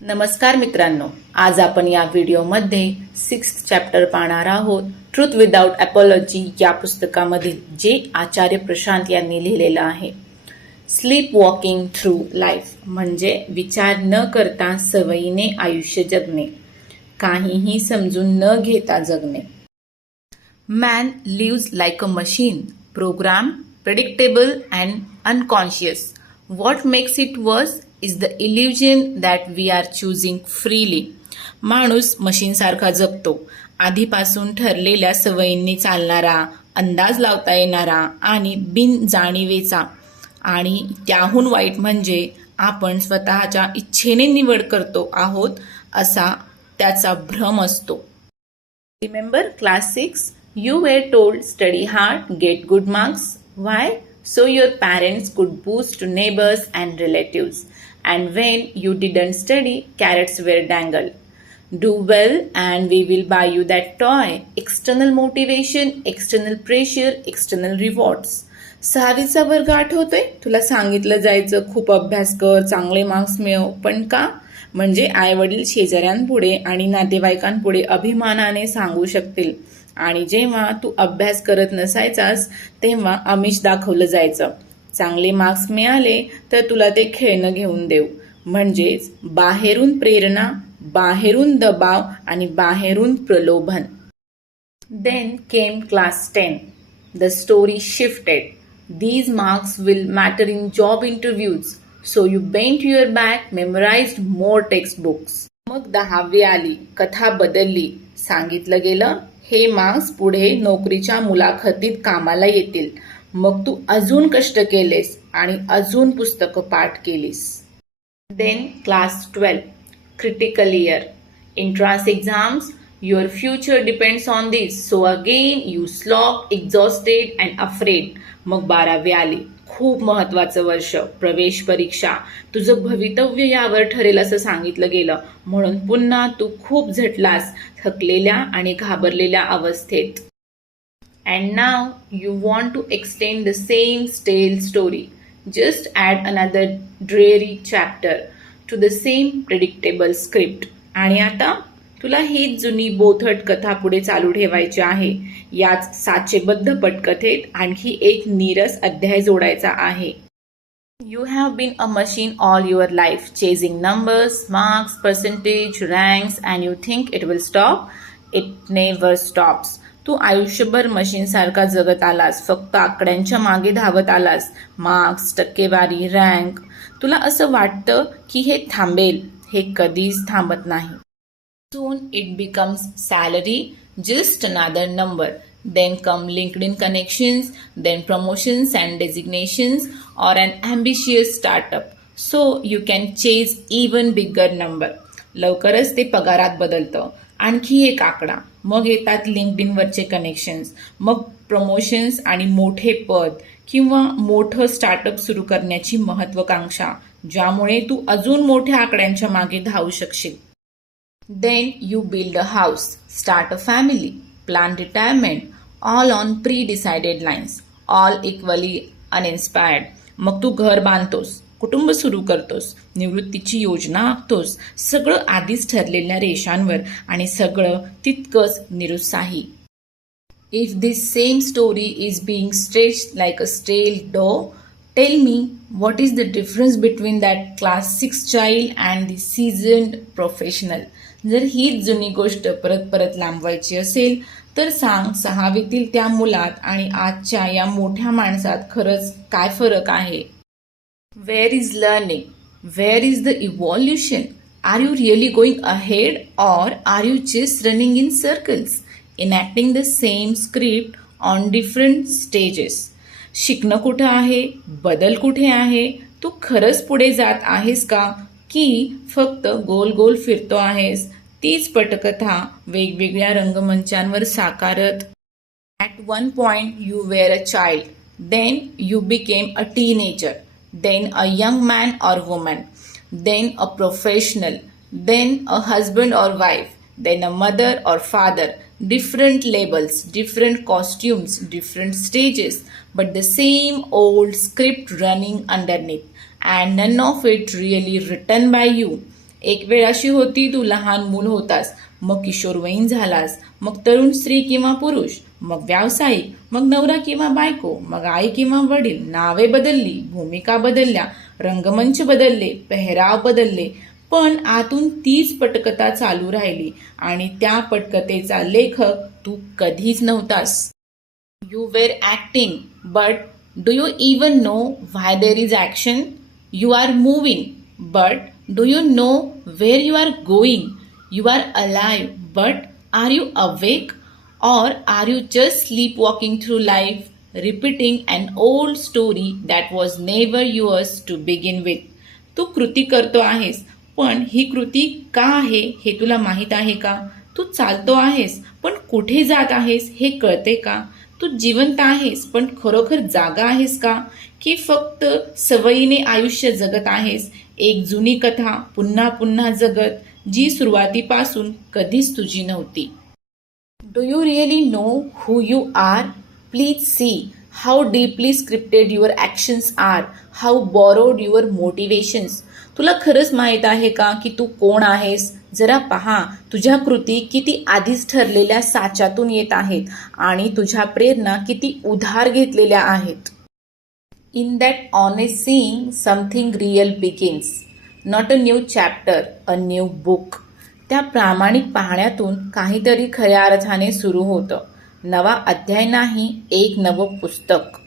नमस्कार मित्रांनो, आज आपण या व्हिडिओमध्ये 6th चॅप्टर पाहणार आहोत. ट्रुथ विदाउट अपॉलॉजी या पुस्तकामधील जे आचार्य प्रशांत यांनी लिहिलेलं आहे. स्लीप वॉकिंग थ्रू लाईफ म्हणजे विचार न करता सवयीने आयुष्य जगणे, काहीही समजून न घेता जगणे. Man lives like a machine, program, predictable and unconscious. What makes it worse is the illusion that we are choosing freely. माणूस मशीनसारखा जगतो, आधीपासून ठरलेल्या सवयींनी चालणारा, अंदाज लावता येणारा आणि बिन जाणीवेचा. आणि त्याहून वाईट म्हणजे आपण स्वतःच्या इच्छेने निवड करतो आहोत असा त्याचा भ्रम असतो. Remember class 6? You were told study hard, get good marks. Why? So your parents could boast to neighbors and relatives. And when you didn't study, carrots were dangled. Do well and we will buy you that toy. External motivation, external pressure, external rewards. 6वीचा वर्ग आठवतोय? तुला सांगितलं जायचं खूप अभ्यास कर, चांगले marks मिळव. पण का? म्हणजे आई वडील शेजाऱ्यांपुढे आणि नातेवाईकांपुढे अभिमानाने सांगू शकतील. आणि जेव्हा तू अभ्यास करत नसायचास तेव्हा आमिष दाखवलं जायचं. चांगले मार्क्स मिळाले तर तुला ते खेळणं घेऊन देऊ. म्हणजेच बाहेरून प्रेरणा, बाहेरून दबाव आणि बाहेरून प्रलोभन. Then came class 10. The story shifted. These marks will matter in job interviews. So you bent your back, memorized more textbooks. मग 10वी आली, कथा बदलली. सांगितलं गेलं हे मार्क्स पुढे नोकरीच्या मुलाखतीत कामाला येतील. मग तू अजून कष्ट केलेस आणि अजून पुस्तकं पाठ केलीस. Then class 12. Critical year. Entrance exams. Your future depends on this. So again you slog, exhausted and afraid. मग 12वी आली, खूप महत्वाचं वर्ष, प्रवेश परीक्षा. तुझं भवितव्य यावर ठरेल असं सांगितलं गेलं. म्हणून पुन्हा तू खूप झटलास, थकलेल्या आणि घाबरलेल्या अवस्थेत. And now you want to extend the same stale story. Just add another dreary chapter to the same predictable script. आणि आता तुला हीच जुनी बोथट कथा पुढे चालू ठेवायची आहे. याच साचेबद्ध पटकथेत आणखी एक नीरस अध्याय जोडायचा आहे. You have been a machine all your life, chasing numbers, marks, percentage, ranks, and you think it will stop? It never stops. तू आयुष्यभर मशीनसारखा जगत आलास, फक्त आकड्यांच्या मागे धावत आलास. मार्क्स, टक्केवारी, रँक. तुला असं वाटतं की हे थांबेल. हे कधीच थांबत नाही. Soon it becomes salary, just another number. Then come LinkedIn connections, then promotions and designations, or an ambitious startup. So you can chase even bigger number. लवकरच ते पगारात बदलतं. आणखी एक आकडा. मग येतात लिंक्डइनवरचे कनेक्शन्स, मग प्रमोशन्स आणि मोठे पद किंवा मोठं स्टार्टअप सुरू करण्याची महत्वाकांक्षा, ज्यामुळे तू अजून मोठ्या आकड्यांच्या मागे धावू शकशील. Then you build a house, start a family, plan retirement, all on pre-decided lines, all equally uninspired. मग तू घर बांधतोस, कुटुंब सुरू करतोस, निवृत्तीची योजना आखतोस, सगळं आधीच ठरलेल्या रेषांवर आणि सगळं तितकंच निरुत्साही. If this same story is being stretched like a stale dough, tell me, what is the difference between that class 6 child and the seasoned professional? जर हीच जुनी गोष्ट परत परत लांबवायची असेल तर सांग, 6वीतील त्या मुलात आणि आजच्या या मोठ्या माणसात खरंच काय फरक आहे? Where is learning? Where is the evolution? Are you really going ahead or are you just running in circles, enacting the same script on different stages? शिकणं कुठं आहे? बदल कुठे आहे? तू खरंच पुढे जात आहेस का की फक्त गोल गोल फिरतो आहेस? तीच पटकथा वेगवेगळ्या रंगमंचांवर साकारत. At one point you were a child, then you became a teenager, then a young man or woman, then a professional, then a husband or wife, then a mother or father. Different labels, different costumes, different stages, but the same old script running underneath, and none of it really written by you. एक वेळ अशी होती, तू लहान मूल होतास, मग किशोरवयीन झालास, मग तरुण स्त्री किंवा पुरुष, मग व्यावसायिक, मग नवरा किंवा बायको, मग आई किंवा वडील. नावे बदलली, भूमिका बदलल्या, रंगमंच बदलले, पेहराव बदलले, पण आतून तीच पटकथा चालू राहिली आणि त्या पटकथेचा लेखक तू कधीच नव्हतास. You were acting, but do you even know why there is action? You are moving, but do you know where you are going? You are alive, but are you awake? Or are you just sleepwalking through life, repeating an old story that was never yours to begin with? तू कृती करतो आहेस, पण ही कृती का आहे हे तुला माहीत आहे का? तू चालतो आहेस, पण कुठे जात आहेस हे कळते का? तू जिवंत आहेस, पण खरोखर जागा आहेस का? की फक्त सवयीने आयुष्य जगत आहेस, एक जुनी कथा पुन्हा पुन्हा जगत, जी सुरुवातीपासून कधीच तुझी नव्हती. Do you really know who you are? Please see how deeply scripted your actions are, how borrowed your motivations. तुला खरंच माहीत आहे का की तू कोण आहेस? जरा पहा, तुझ्या कृती किती आधीच ठरलेल्या साच्यातून येत आहेत आणि तुझ्या प्रेरणा किती उधार घेतलेल्या आहेत. In that honest seeing something real begins. Not a new chapter, a new book. त्या प्रामाणिक पाहण्यातून काहीतरी खऱ्या अर्थाने सुरू होतं. नवा अध्याय नाही, एक नवं पुस्तक.